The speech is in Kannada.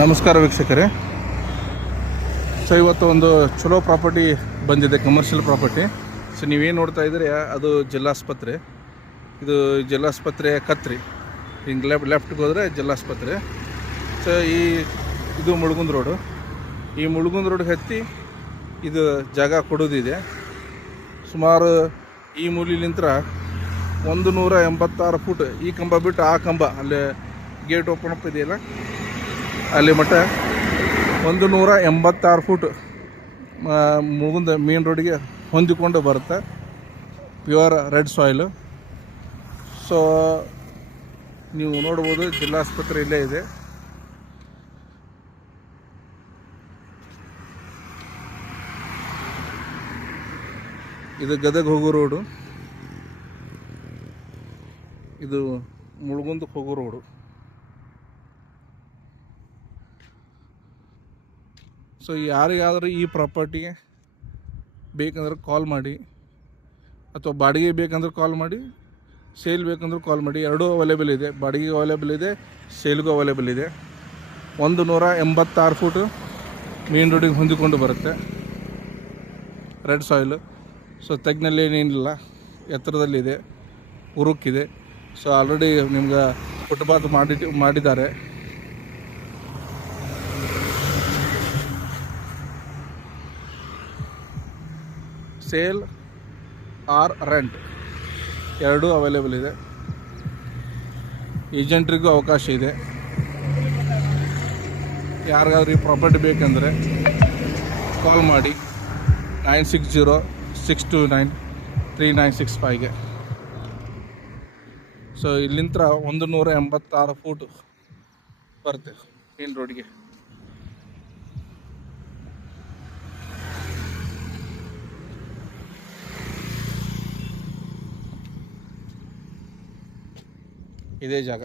ನಮಸ್ಕಾರ ವೀಕ್ಷಕರೇ. ಸೊ ಇವತ್ತು ಒಂದು ಚಲೋ ಪ್ರಾಪರ್ಟಿ ಬಂದಿದೆ, ಕಮರ್ಷಿಯಲ್ ಪ್ರಾಪರ್ಟಿ. ಸೊ ನೀವೇನು ನೋಡ್ತಾ ಇದ್ದೀರಿ ಅದು ಜಿಲ್ಲಾಸ್ಪತ್ರೆ. ಇದು ಜಿಲ್ಲಾಸ್ಪತ್ರೆ ಕತ್ರಿ, ಹಿಂಗೆ ಲೆಫ್ಟ್ಗೆ ಹೋದರೆ ಜಿಲ್ಲಾಸ್ಪತ್ರೆ. ಸೊ ಇದು ಮುಳುಗುಂದ್ ರೋಡು. ಈ ಮುಳುಗುಂದ್ ರೋಡ್ಗೆ ಹತ್ತಿ ಇದು ಜಾಗ ಕೊಡೋದಿದೆ. ಸುಮಾರು ಈ ಮೂಲಿಲಿಂತ್ರ 186 ಫೂಟ್, ಈ ಕಂಬ ಬಿಟ್ಟು ಆ ಕಂಬ ಅಲ್ಲಿ ಗೇಟ್ ಓಪನ್ ಅಪ್ ಇದೆಯಲ್ಲ ಅಲ್ಲಿ ಮಟ್ಟ 186 ಫೂಟ್ ಮುಳುಗುಂದ ಮೇನ್ ರೋಡಿಗೆ ಹೊಂದಿಕೊಂಡು ಬರುತ್ತೆ. Pure red soil. ಸೊ ನೀವು ನೋಡ್ಬೋದು, ಜಿಲ್ಲಾಸ್ಪತ್ರೆ ಇಲ್ಲೇ ಇದೆ. ಇದು ಗದಗ ಹೋಗೋ ರೋಡು, ಇದು ಮುಳುಗುಂದಕ್ಕೆ ಹೋಗೋ ರೋಡು. ಸೊ ಯಾರಿಗಾದರೂ ಈ ಪ್ರಾಪರ್ಟಿಗೆ ಬೇಕಂದ್ರೆ ಕಾಲ್ ಮಾಡಿ, ಅಥವಾ ಬಾಡಿಗೆ ಬೇಕಂದ್ರೆ ಕಾಲ್ ಮಾಡಿ, ಸೇಲ್ ಬೇಕಂದ್ರೆ ಕಾಲ್ ಮಾಡಿ. ಎರಡೂ ಅವೈಲೇಬಲ್ ಇದೆ, ಬಾಡಿಗೆಗೂ ಅವೈಲೇಬಲ್ ಇದೆ, ಸೇಲ್ಗೂ ಅವೈಲೇಬಲ್ ಇದೆ. 186 ಫೂಟು ಮೇನ್ ರೋಡಿಗೆ ಹೊಂದಿಕೊಂಡು ಬರುತ್ತೆ, ರೆಡ್ ಸಾಯಿಲು. ಸೊ ತೆಗ್ನಲ್ಲಿ ಏನೇನಿಲ್ಲ, ಎತ್ತರದಲ್ಲಿದೆ, ಉರುಕ್ಕಿದೆ. ಸೊ ಆಲ್ರೆಡಿ ನಿಮ್ಗೆ ಫುಟ್ಪಾತ್ ಮಾಡಿದ್ದಾರೆ. ಸೇಲ್ ಆರ್ ರೆಂಟ್ ಎರಡೂ ಅವೈಲೇಬಲ್ ಇದೆ. ಏಜೆಂಟ್ರಿಗೂ ಅವಕಾಶ ಇದೆ. ಯಾರಿಗಾದ್ರೂ ಈ ಪ್ರಾಪರ್ಟಿ ಬೇಕಂದರೆ ಕಾಲ್ ಮಾಡಿ 9606293965ಗೆ. ಸೊ ಇಲ್ಲಿಂದ 186 ಫೂಟ್ ಬರುತ್ತೆ ಮೇನ್ ರೋಡ್ಗೆ. ಇದೇ ಜಾಗ.